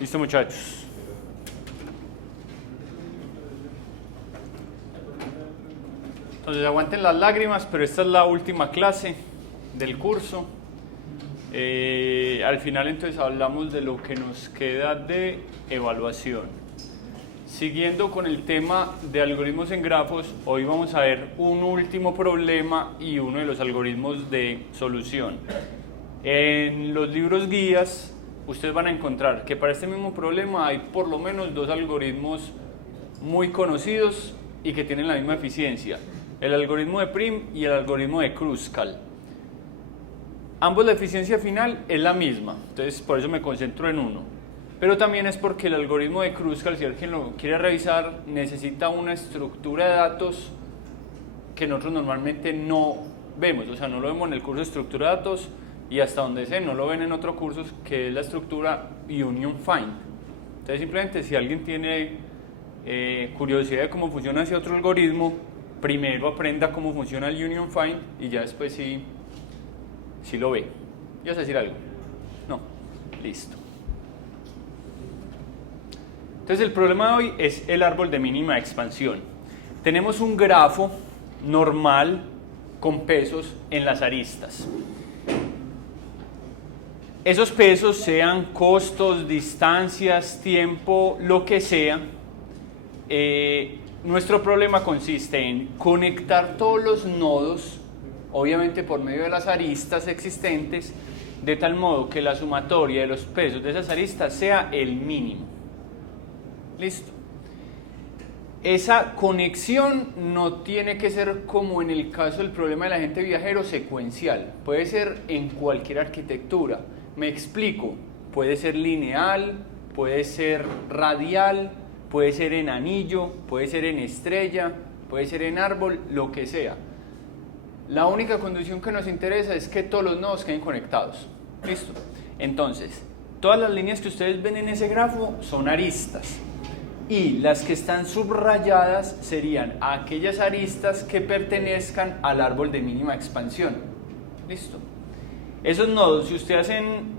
Listo, muchachos. Entonces aguanten las lágrimas, pero esta es la última clase del curso. Al final entonces hablamos de lo que nos queda de evaluación. Siguiendo con el tema de algoritmos en grafos, hoy vamos a ver un último problema y uno de los algoritmos de solución. En los libros guías ustedes van a encontrar que para este mismo problema hay por lo menos dos algoritmos muy conocidos y que tienen la misma eficiencia: el algoritmo de Prim y el algoritmo de Kruskal. Ambos la eficiencia final es la misma, entonces por eso me concentro en uno. Pero también es porque el algoritmo de Kruskal, si alguien lo quiere revisar, necesita una estructura de datos que nosotros normalmente no vemos, o sea, no lo vemos en el curso de estructura de datos y hasta donde sé, no lo ven en otros cursos, que es la estructura Union Find. Entonces simplemente si alguien tiene curiosidad de cómo funciona ese otro algoritmo, primero aprenda cómo funciona el Union Find y ya después sí lo ve. ¿Ibas a decir algo? No. Listo. Entonces el problema de hoy es el árbol de mínima expansión. Tenemos un grafo normal con pesos en las aristas. Esos pesos, sean costos, distancias, tiempo, lo que sea, nuestro problema consiste en conectar todos los nodos, obviamente por medio de las aristas existentes, de tal modo que la sumatoria de los pesos de esas aristas sea el mínimo. Listo. Esa conexión no tiene que ser, como en el caso del problema del agente viajero, secuencial. Puede ser en cualquier arquitectura. Me explico. Puede ser lineal, puede ser radial, puede ser en anillo, puede ser en estrella, puede ser en árbol, lo que sea. La única condición que nos interesa es que todos los nodos queden conectados. Listo. Entonces, todas las líneas que ustedes ven en ese grafo son aristas. Y las que están subrayadas serían aquellas aristas que pertenezcan al árbol de mínima expansión. Listo. Esos nodos, si ustedes hacen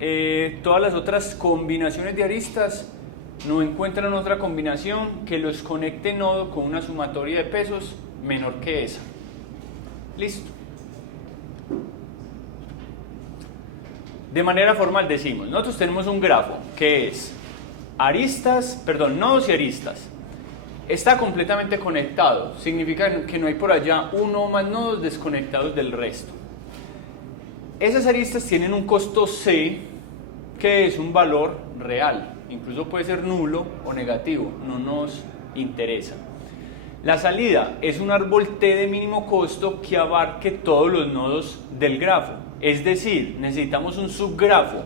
todas las otras combinaciones de aristas, no encuentran otra combinación que los conecte nodo con una sumatoria de pesos menor que esa. Listo. De manera formal decimos, nosotros tenemos un grafo que es nodos y aristas. Está completamente conectado, significa que no hay por allá uno o más nodos desconectados del resto. Esas aristas tienen un costo C, que es un valor real, incluso puede ser nulo o negativo, no nos interesa. La salida es un árbol T de mínimo costo que abarque todos los nodos del grafo, es decir, necesitamos un subgrafo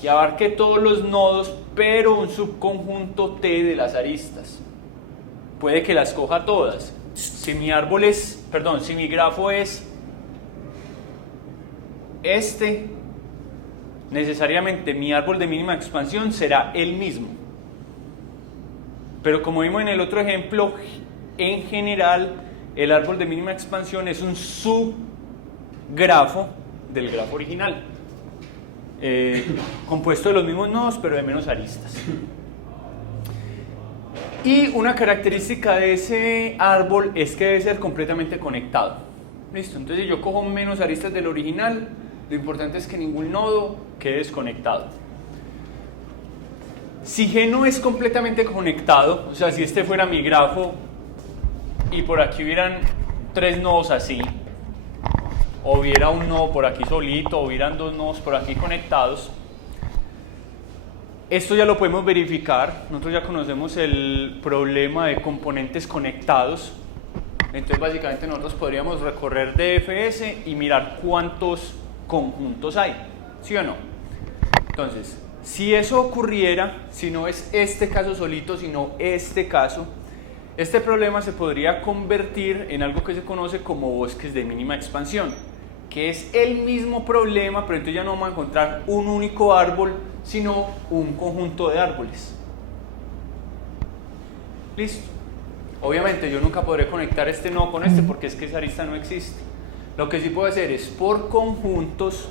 que abarque todos los nodos, pero un subconjunto T de las aristas. Puede que las coja todas. Si mi grafo es este, necesariamente mi árbol de mínima expansión será el mismo. Pero como vimos en el otro ejemplo, en general el árbol de mínima expansión es un subgrafo del grafo original. Compuesto de los mismos nodos pero de menos aristas. Y una característica de ese árbol es que debe ser completamente conectado. Listo, entonces yo cojo menos aristas del original, lo importante es que ningún nodo quede desconectado. Si G no es completamente conectado, o sea, si este fuera mi grafo y por aquí hubieran tres nodos así, o hubiera un nodo por aquí solito, o hubieran dos nodos por aquí conectados, esto ya lo podemos verificar. Nosotros ya conocemos el problema de componentes conectados. Entonces básicamente nosotros podríamos recorrer DFS y mirar cuántos conjuntos hay, ¿sí o no? Entonces, si eso ocurriera, si no es este caso solito, sino este caso, este problema se podría convertir en algo que se conoce como bosques de mínima expansión, que es el mismo problema, pero entonces ya no vamos a encontrar un único árbol, sino un conjunto de árboles. Listo. Obviamente yo nunca podré conectar este nodo con este porque es que esa arista no existe. Lo que sí puedo hacer es por conjuntos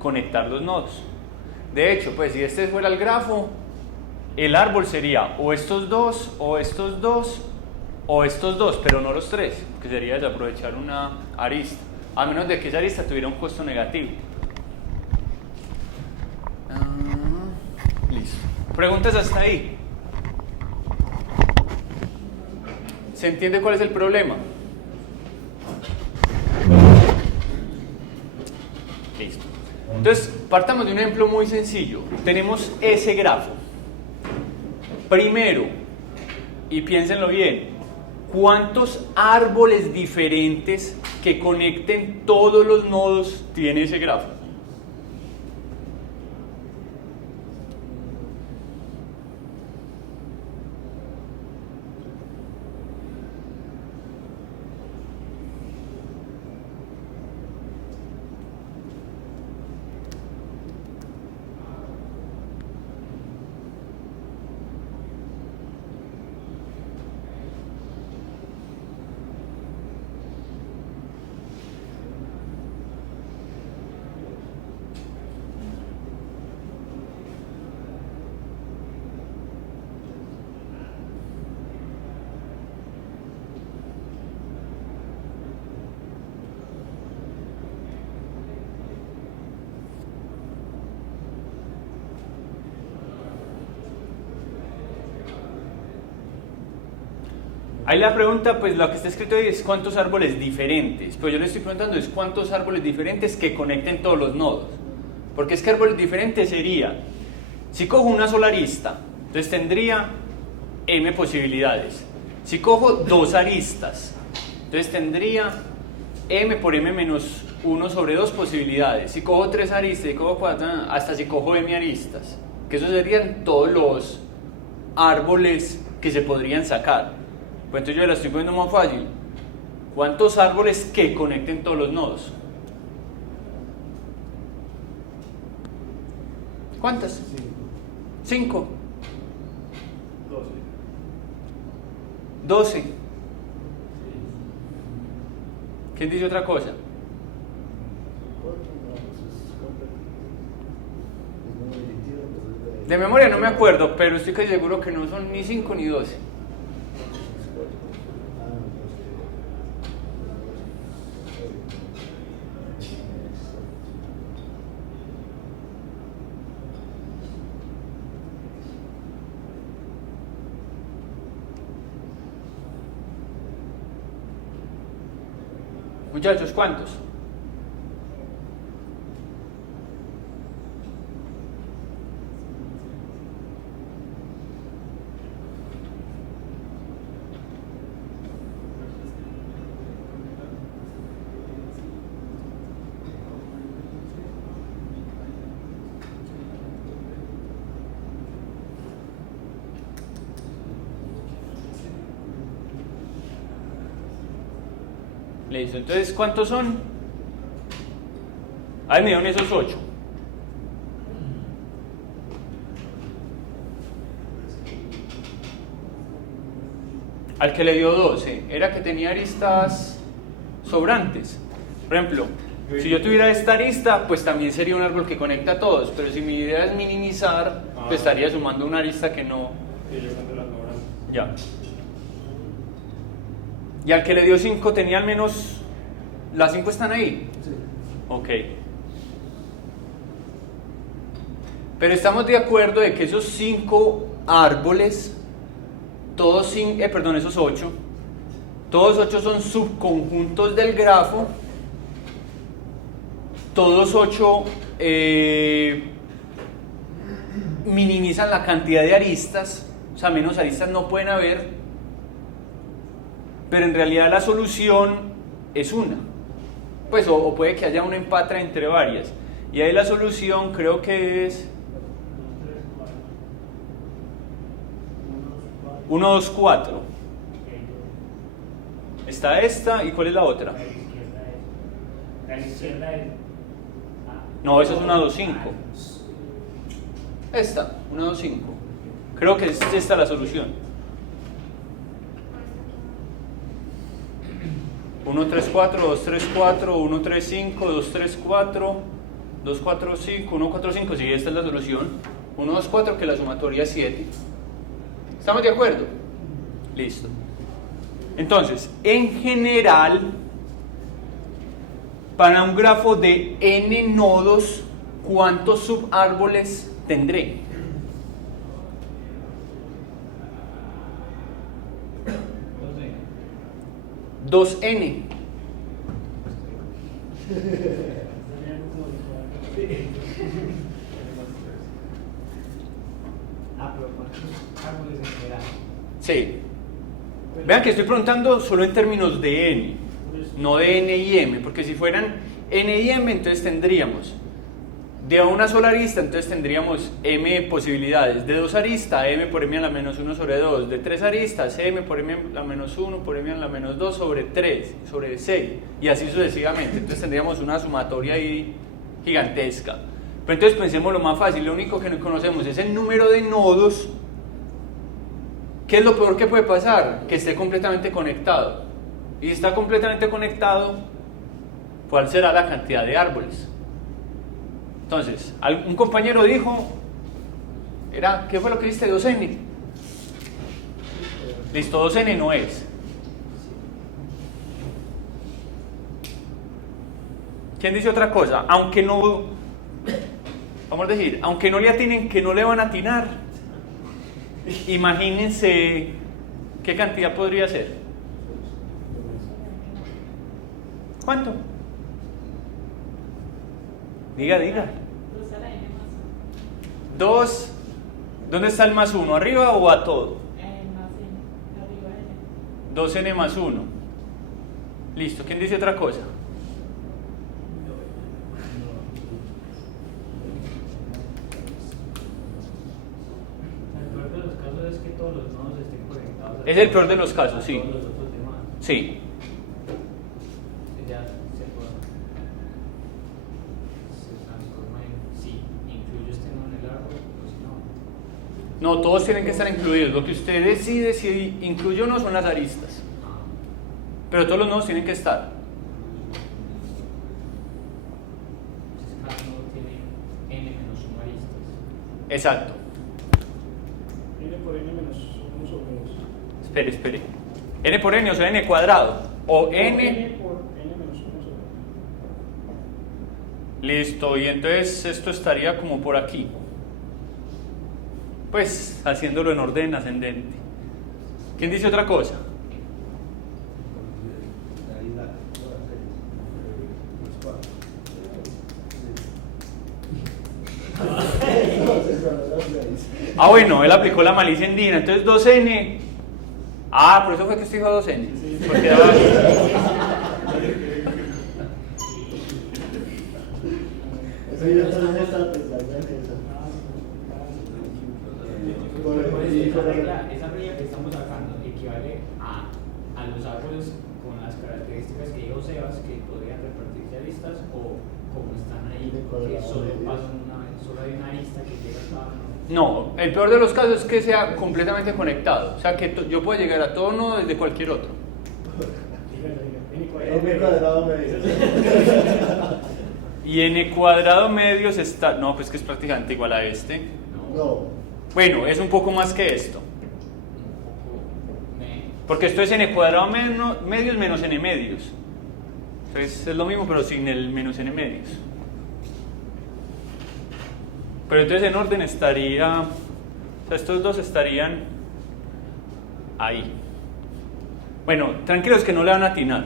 conectar los nodos. De hecho, pues si este fuera el grafo, el árbol sería o estos dos, o estos dos, o estos dos, pero no los tres, que sería desaprovechar una arista, a menos de que esa arista tuviera un costo negativo. Listo. ¿Preguntas hasta ahí? ¿Se entiende cuál es el problema? Listo. Entonces, partamos de un ejemplo muy sencillo. Tenemos ese grafo. Primero, y piénsenlo bien, ¿cuántos árboles diferentes que conecten todos los nodos tiene ese grafo? Ahí la pregunta, pues lo que está escrito ahí es cuántos árboles diferentes. Pues yo le estoy preguntando es cuántos árboles diferentes que conecten todos los nodos. Porque es que árboles diferentes sería, si cojo una sola arista, entonces tendría m posibilidades. Si cojo dos aristas, entonces tendría m por m menos 1 sobre 2 posibilidades. Si cojo tres aristas y cojo cuatro, hasta si cojo m aristas, que esos serían todos los árboles que se podrían sacar. Pues entonces yo la estoy poniendo más fácil. ¿Cuántos árboles que conecten todos los nodos? ¿Cuántas? 5. 12. ¿Quién dice otra cosa? De memoria no me acuerdo, pero estoy casi seguro que no son ni 5 ni 12. Muchachos, ¿cuántos? Listo, entonces, ¿cuántos son? Ahí me dieron esos 8. Al que le dio 12, era que tenía aristas sobrantes. Por ejemplo, si yo tuviera esta arista, pues también sería un árbol que conecta a todos, pero si mi idea es minimizar, pues estaría sumando una arista que no... Ya. Y al que le dio 5 tenía al menos... ¿Las 5 están ahí? Sí. Ok. Pero estamos de acuerdo de que esos 5 árboles, todos, esos 8, todos 8 son subconjuntos del grafo, todos 8 minimizan la cantidad de aristas, o sea, menos aristas no pueden haber, pero en realidad la solución es una, pues o puede que haya un empate entre varias, y ahí la solución creo que es 1, 2, 4. Está esta, ¿y cuál es la otra? La izquierda es... No, esa es 1, 2, 5. Esta, 1, 2, 5. Creo que es esta la solución. 1, 3, 4, 2, 3, 4, 1, 3, 5, 2, 3, 4, 2, 4, 5, 1, 4, 5. Sí, esta es la solución. 1, 2, 4, que la sumatoria es 7. ¿Estamos de acuerdo? Listo. Entonces, en general, para un grafo de n nodos, ¿cuántos subárboles tendré? 2n. Pero ¿cuántos árboles en general? Sí. Vean que estoy preguntando solo en términos de n, no de n y m, porque si fueran n y m, entonces tendríamos de una sola arista, entonces tendríamos m posibilidades, de dos aristas, m por m a la menos 1 sobre 2, de tres aristas, m por m a la menos 1 por m a la menos 2 sobre 3, sobre 6, y así sucesivamente. Entonces tendríamos una sumatoria ahí gigantesca. Pero entonces pensemos lo más fácil, lo único que no conocemos es el número de nodos. ¿Qué es lo peor que puede pasar? Que esté completamente conectado. Y si está completamente conectado, ¿cuál será la cantidad de árboles? Entonces, un compañero dijo, ¿qué fue lo que diste? 2n. Listo, 2n no es. ¿Quién dice otra cosa? Aunque no, vamos a decir, aunque no le atinen, que no le van a atinar, imagínense qué cantidad podría ser. ¿Cuánto? Diga. 2, ¿dónde está el más 1? ¿Arriba o a todo? 2n más 1. Listo, ¿quién dice otra cosa? El peor de los casos es que todos los nodos estén conectados. Es el peor de los casos, sí. Todos los otros demás. Sí. Ya se transforma en sí. ¿Incluyo este nodo en el árbol? Pues no. No, todos tienen que estar incluidos. Lo que usted decide si incluye o no son las aristas. Pero todos los nodos tienen que estar. Entonces cada nodo tiene n menos 1 aristas. Exacto. N por N menos 1 sobre 2. Espere. N por n, o sea, n cuadrado. O n. N por N menos 1 sobre 2. Listo, y entonces esto estaría como por aquí. Pues haciéndolo en orden ascendente. ¿Quién dice otra cosa? Ah, bueno, él aplicó la malicia andina, entonces 2n. Ah, por eso fue que usted dijo 2n. Porque daba... Esa regla que estamos sacando equivale a los árboles con las características que dijo Sebas, que podrían repartirse aristas, o como están ahí, que solo pasan una vez, solo hay una arista que llega a cada nodo. No, el peor de los casos es que sea completamente conectado. O sea, que yo puedo llegar a todo nodo desde cualquier otro. N cuadrado medio. Y n cuadrado medios está... No, pues que es prácticamente igual a este. No. Bueno, es un poco más que esto. Un poco Porque esto es n cuadrado medios menos n medios. Entonces es lo mismo, pero sin el menos n medios. Pero entonces en orden estaría... O sea, estos dos estarían ahí. Bueno, tranquilos que no le van a atinar.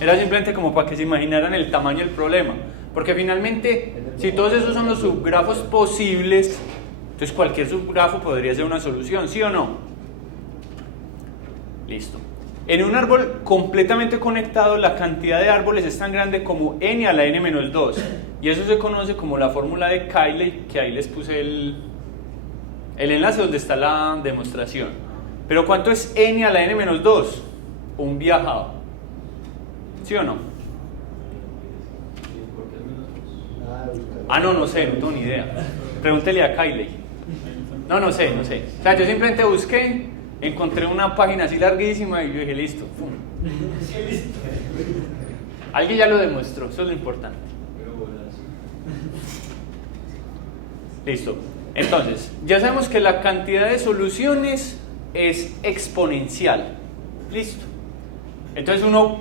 Era simplemente como para que se imaginaran el tamaño del problema. Porque finalmente, si todos esos son los subgrafos posibles, entonces cualquier subgrafo podría ser una solución, ¿sí o no? Listo. En un árbol completamente conectado, la cantidad de árboles es tan grande como n a la n-2. Y eso se conoce como la fórmula de Cayley, que ahí les puse el enlace donde está la demostración. Pero ¿cuánto es n a la n-2? Un viajado. ¿Sí o no? Ah, no sé, no tengo ni idea. Pregúntele a Cayley. No sé. O sea, yo simplemente busqué, encontré una página así larguísima y yo dije, listo. Pum. Alguien ya lo demostró, eso es lo importante. Listo. Entonces, ya sabemos que la cantidad de soluciones es exponencial. Listo. Entonces uno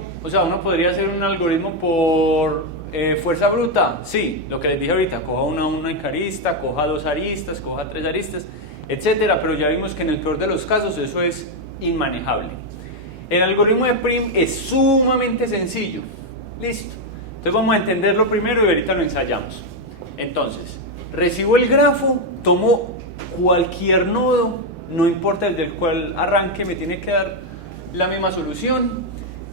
podría hacer un algoritmo por fuerza bruta. Sí, lo que les dije ahorita, coja una única arista, coja 2 aristas, coja 3 aristas, etcétera, pero ya vimos que en el peor de los casos eso es inmanejable. El algoritmo de Prim es sumamente sencillo. Listo. Entonces vamos a entenderlo primero y ahorita lo ensayamos. Entonces, recibo el grafo, tomo cualquier nodo, no importa desde el cual arranque, me tiene que dar la misma solución,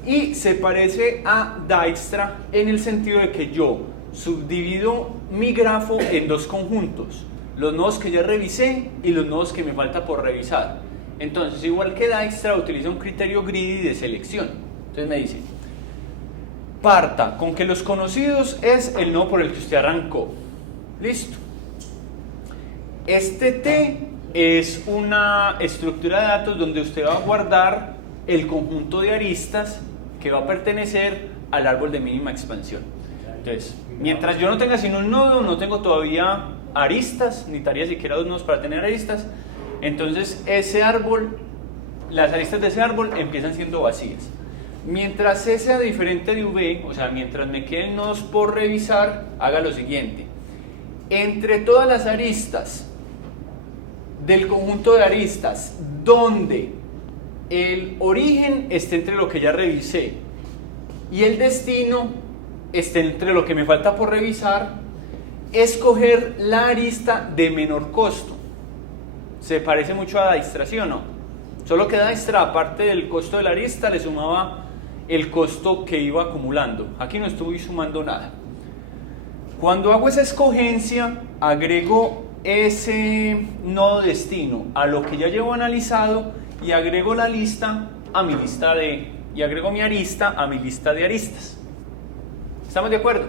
y se parece a Dijkstra en el sentido de que yo subdivido mi grafo en 2 conjuntos, los nodos que ya revisé y los nodos que me falta por revisar. Entonces, igual que Dijkstra, utiliza un criterio greedy de selección. Entonces me dice, parta con que los conocidos es el nodo por el que usted arrancó. Listo. Este T es una estructura de datos donde usted va a guardar el conjunto de aristas que va a pertenecer al árbol de mínima expansión. Entonces, mientras yo no tenga sino un nodo, no tengo todavía aristas, necesitaría siquiera 2 nodos para tener aristas. Entonces ese árbol, las aristas de ese árbol empiezan siendo vacías. Mientras C sea diferente de V, o sea, mientras me queden nodos por revisar, haga lo siguiente. Entre todas las aristas del conjunto de aristas donde el origen esté entre lo que ya revisé y el destino esté entre lo que me falta por revisar, escoger la arista de menor costo. ¿Se parece mucho a Dijkstra, sí o no? Solo que Dijkstra, aparte del costo de la arista, le sumaba el costo que iba acumulando. Aquí no estoy sumando nada. Cuando hago esa escogencia, agrego ese nodo destino a lo que ya llevo analizado y agrego la lista a mi lista y agrego mi arista a mi lista de aristas. ¿Estamos de acuerdo?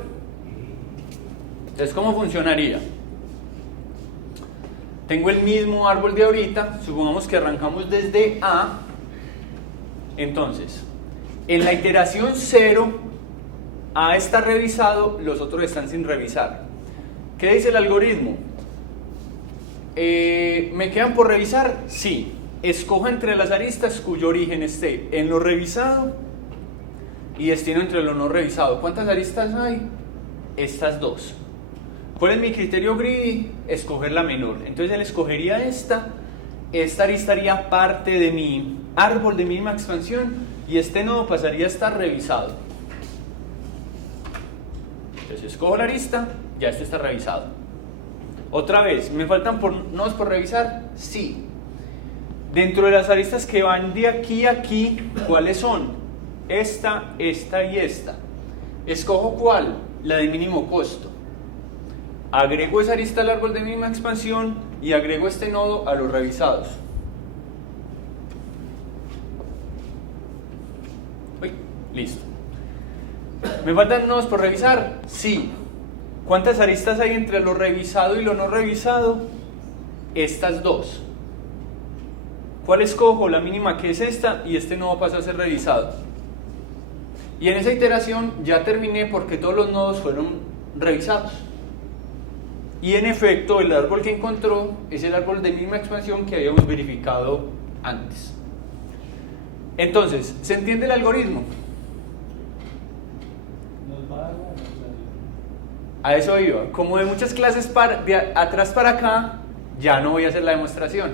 Entonces, ¿cómo funcionaría? Tengo el mismo árbol de ahorita, supongamos que arrancamos desde A. Entonces, en la iteración 0, A está revisado, los otros están sin revisar. ¿Qué dice el algoritmo? ¿Me quedan por revisar? Sí. Escoja entre las aristas cuyo origen esté en lo revisado y destino entre lo no revisado. ¿Cuántas aristas hay? Estas 2. ¿Cuál es mi criterio greedy? Escoger la menor. Entonces él escogería esta arista haría parte de mi árbol de mínima expansión y este nodo pasaría a estar revisado. Entonces escojo la arista, ya este está revisado. Otra vez, ¿me faltan nodos por revisar? Sí. Dentro de las aristas que van de aquí a aquí, ¿cuáles son? Esta y esta. Escojo ¿cuál? La de mínimo costo. Agrego esa arista al árbol de mínima expansión y agrego este nodo a los revisados. Listo. ¿Me faltan nodos por revisar? Sí. ¿Cuántas aristas hay entre lo revisado y lo no revisado? Estas 2. ¿Cuál escojo? La mínima, que es esta, y este nodo pasa a ser revisado. Y en esa iteración ya terminé porque todos los nodos fueron revisados. Y en efecto, el árbol que encontró es el árbol de mínima expansión que habíamos verificado antes. Entonces, ¿se entiende el algoritmo? A eso iba. Como de muchas clases de atrás para acá, ya no voy a hacer la demostración.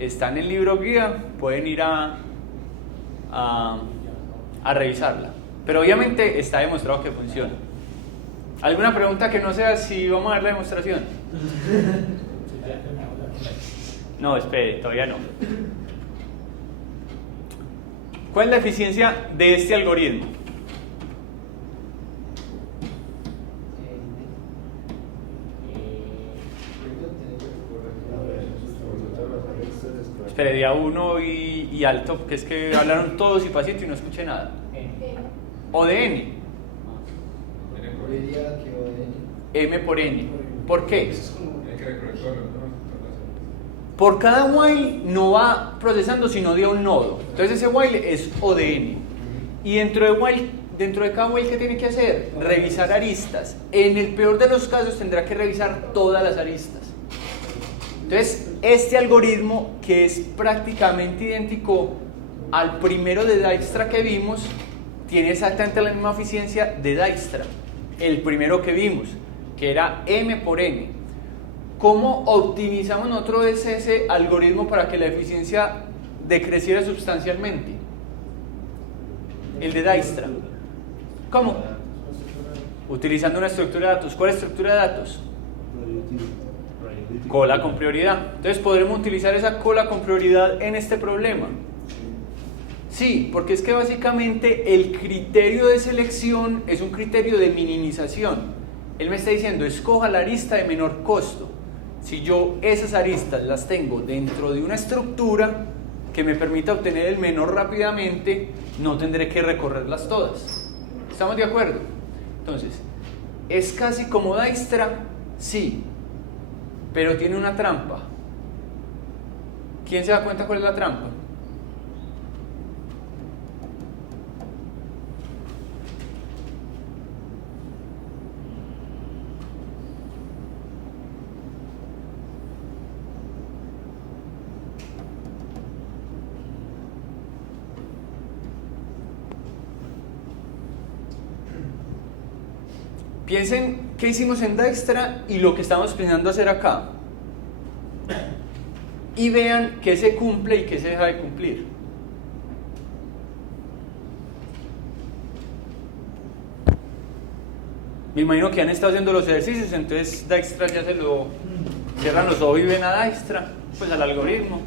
Está en el libro guía, pueden ir a revisarla. Pero obviamente está demostrado que funciona. ¿Alguna pregunta que no sea si vamos a dar la demostración? No, espere, todavía no. ¿Cuál es la eficiencia de este algoritmo? Espere, día 1 y alto, porque es que hablaron todos y pasito y no escuché nada. O de N. M por N. ¿Por qué? Por cada while no va procesando sino de un nodo. Entonces ese while es O de N. Y dentro de cada while, ¿qué tiene que hacer? Revisar aristas. En el peor de los casos tendrá que revisar todas las aristas. Entonces, este algoritmo, que es prácticamente idéntico al primero de Dijkstra que vimos, tiene exactamente la misma eficiencia de Dijkstra, el primero que vimos, que era m por n. ¿Cómo optimizamos nosotros ese algoritmo para que la eficiencia decreciera sustancialmente? El de Dijkstra. ¿Cómo? Utilizando una estructura de datos. ¿Cuál estructura de datos? Cola con prioridad. Entonces, ¿podremos utilizar esa cola con prioridad en este problema? Sí, porque es que básicamente el criterio de selección es un criterio de minimización. Él me está diciendo, escoja la arista de menor costo. Si yo esas aristas las tengo dentro de una estructura que me permita obtener el menor rápidamente, no tendré que recorrerlas todas. ¿Estamos de acuerdo? Entonces, ¿es casi como Dijkstra? Sí, pero tiene una trampa. ¿Quién se da cuenta cuál es la trampa? Piensen qué hicimos en Dijkstra y lo que estamos pensando hacer acá. Y vean qué se cumple y qué se deja de cumplir. Me imagino que han estado haciendo los ejercicios, entonces Dijkstra ya se lo cierran los ojos y ven a Dijkstra, pues al algoritmo.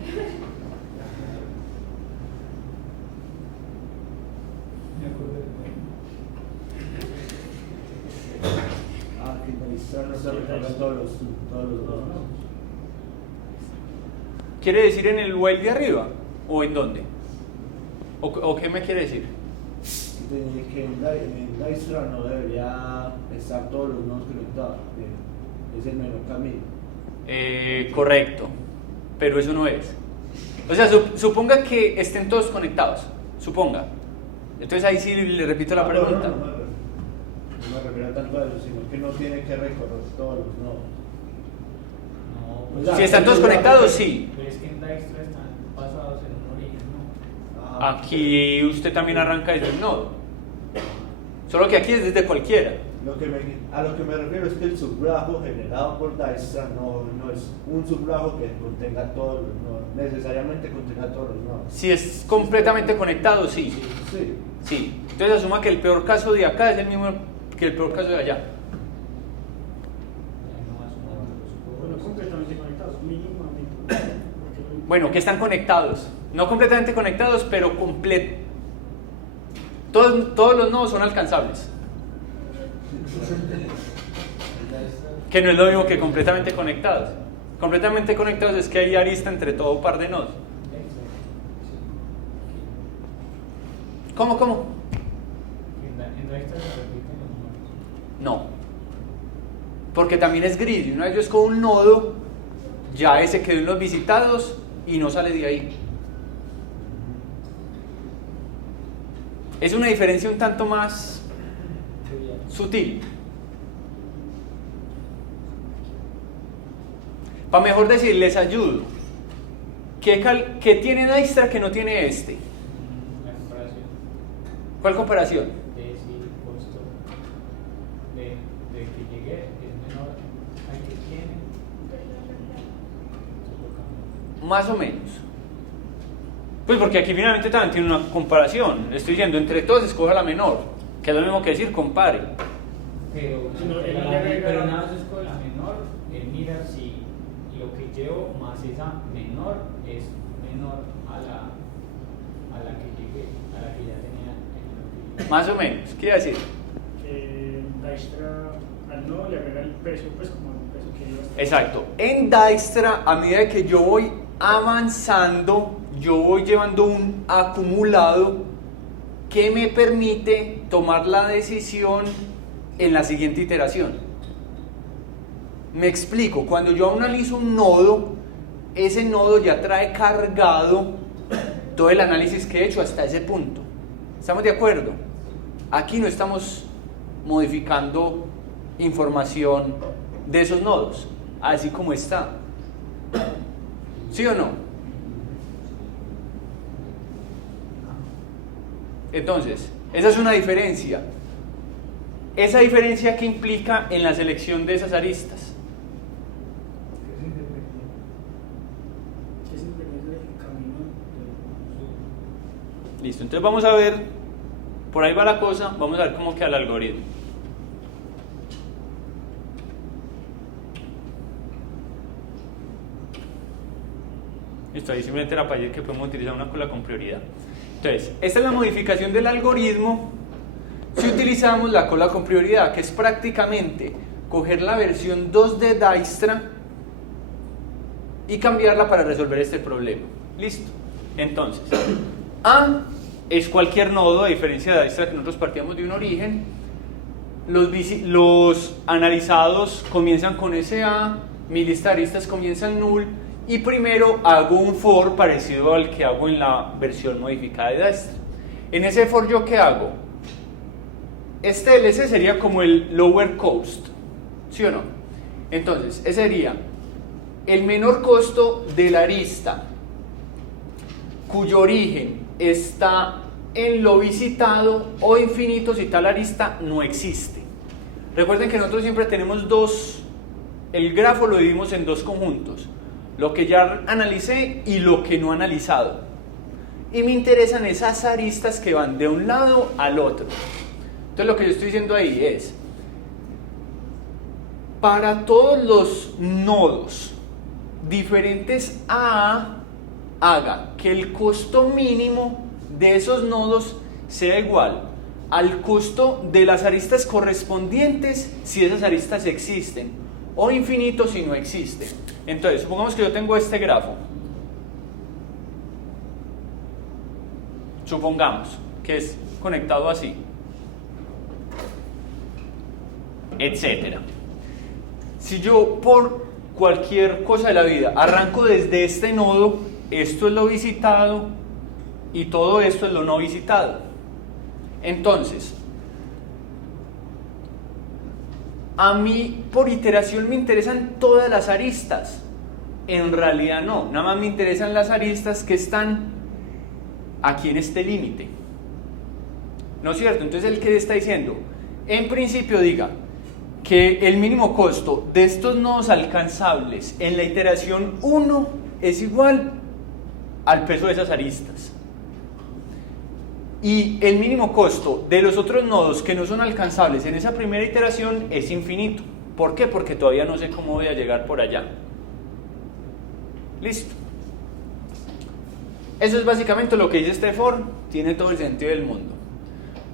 ¿Quiere decir en el while de arriba? ¿O en dónde? ¿O qué me quiere decir? Que en Dijkstra no debería estar todos los nodos conectados, es el menor camino. Correcto, pero eso no es. O sea, suponga que estén todos conectados, suponga. Entonces ahí sí le repito la pregunta. No me refiero tanto a eso, sino que no tiene que recorrer todos los nodos. No, O sea, Si están todos conectados, sí. Pero es que en Dijkstra están basados en un origen, ¿no? Aquí usted también arranca desde el nodo. Solo que aquí es desde cualquiera. A lo que me refiero es que el subgrafo generado por Dijkstra no es un subgrafo que contenga todos los nodos, necesariamente contenga todos los nodos. Si es completamente conectado, sí. Sí. Sí. Entonces asuma que el peor caso de acá es el mismo que el peor caso de allá. Bueno, completamente conectados, mínimamente. Porque Bueno, que están conectados. No completamente conectados, pero completo. Todos los nodos son alcanzables. Que no es lo mismo que completamente conectados. Completamente conectados es que hay arista entre todo par de nodos. ¿Cómo? En Dijkstra se repiten los nodos. No. Porque también es gris. Y una vez yo escojo un nodo, ya ese quedó en los visitados y no sale de ahí. Es una diferencia un tanto más sutil. Para mejor decir, les ayudo. ¿Qué tiene Dijkstra que no tiene este? La comparación ¿Cuál comparación? de si el costo de que llegue es menor al que tiene. Más o menos. Pues porque aquí finalmente también tiene una comparación. Estoy diciendo, entre todos escoja la menor, que es lo mismo que decir compare. Pero, Si no, él pero le agrega- pero nada más es con la menor, él mira si lo que llevo más esa menor es menor a la que llegué, a la que ya tenía en el Más o menos, ¿qué iba a decir? que Dijkstra al nodo le agrega el peso, pues como el peso que lleva hasta. Exacto. En Dijkstra, a medida que yo voy avanzando, yo voy llevando un acumulado que me permite tomar la decisión en la siguiente iteración. Me explico, cuando yo analizo un nodo, ese nodo ya trae cargado todo el análisis que he hecho hasta ese punto. ¿Estamos de acuerdo? Aquí no estamos modificando información de esos nodos, así como está. ¿Sí o no? Entonces, esa es una diferencia. Esa diferencia que implica en la selección de esas aristas. Que es independiente del camino Listo, entonces vamos a ver, por ahí va la cosa, vamos a ver cómo queda el algoritmo. Listo, ahí simplemente era para decir que podemos utilizar una cola con prioridad. Entonces, esta es la modificación del algoritmo si utilizamos la cola con prioridad, que es prácticamente coger la versión 2 de Dijkstra y cambiarla para resolver este problema. Listo. Entonces, A es cualquier nodo, a diferencia de Dijkstra que nosotros partíamos de un origen. Los analizados comienzan con ese A, mi lista de aristas comienza en null, y primero hago un for parecido al que hago en la versión modificada de Dijkstra. En ese for, ¿yo qué hago? Este LC sería como el lower cost, ¿sí o no? Entonces, ese sería el menor costo de la arista cuyo origen está en lo visitado o infinito si tal arista no existe. Recuerden que nosotros siempre tenemos el grafo lo dividimos en dos conjuntos, lo que ya analicé y lo que no he analizado. Y me interesan esas aristas que van de un lado al otro. Entonces lo que yo estoy diciendo ahí es, para todos los nodos diferentes a A, haga que el costo mínimo de esos nodos sea igual al costo de las aristas correspondientes si esas aristas existen, o infinito si no existen. Entonces, supongamos que yo tengo este grafo. Supongamos que es conectado así, etcétera. Si yo por cualquier cosa de la vida arranco desde este nodo, esto es lo visitado y todo esto es lo no visitado. Entonces, a mí por iteración me interesan todas las aristas. En realidad no, nada más me interesan las aristas que están aquí en este límite. ¿No es cierto? Entonces el que está diciendo, en principio diga que el mínimo costo de estos nodos alcanzables en la iteración 1 es igual al peso de esas aristas. Y el mínimo costo de los otros nodos que no son alcanzables en esa primera iteración es infinito. ¿Por qué? Porque todavía no sé cómo voy a llegar por allá. Listo. Eso es básicamente lo que dice este for. Tiene todo el sentido del mundo.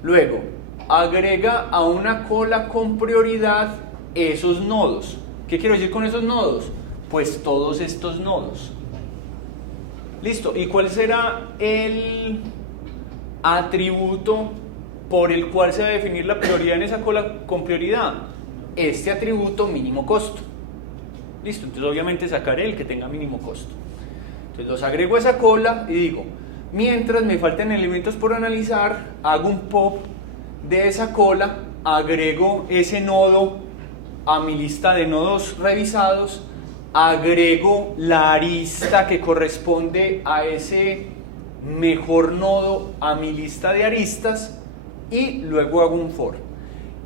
Luego, agrega a una cola con prioridad esos nodos. ¿Qué quiero decir con esos nodos? Pues todos estos nodos. Listo. ¿Y cuál será el atributo por el cual se va a definir la prioridad en esa cola con prioridad? Este atributo mínimo costo. Listo. Entonces obviamente sacaré el que tenga mínimo costo. Entonces los agrego a esa cola y digo, mientras me falten elementos por analizar, hago un pop de esa cola, agrego ese nodo a mi lista de nodos revisados, agrego la arista que corresponde a ese mejor nodo a mi lista de aristas y luego hago un for.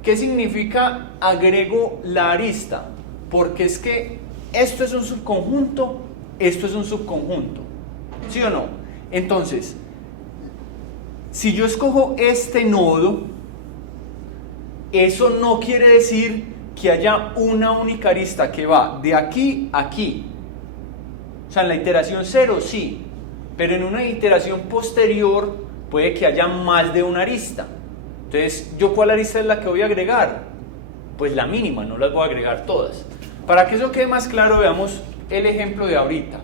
¿Qué significa agrego la arista? Porque es que esto es un subconjunto, esto es un subconjunto, ¿sí o no? Entonces, si yo escojo este nodo, eso no quiere decir que haya una única arista que va de aquí a aquí. O sea, en la iteración 0 sí, pero en una iteración posterior puede que haya más de una arista. Entonces, ¿yo cuál arista es la que voy a agregar? Pues la mínima, no las voy a agregar todas. Para que eso quede más claro, veamos el ejemplo de ahorita.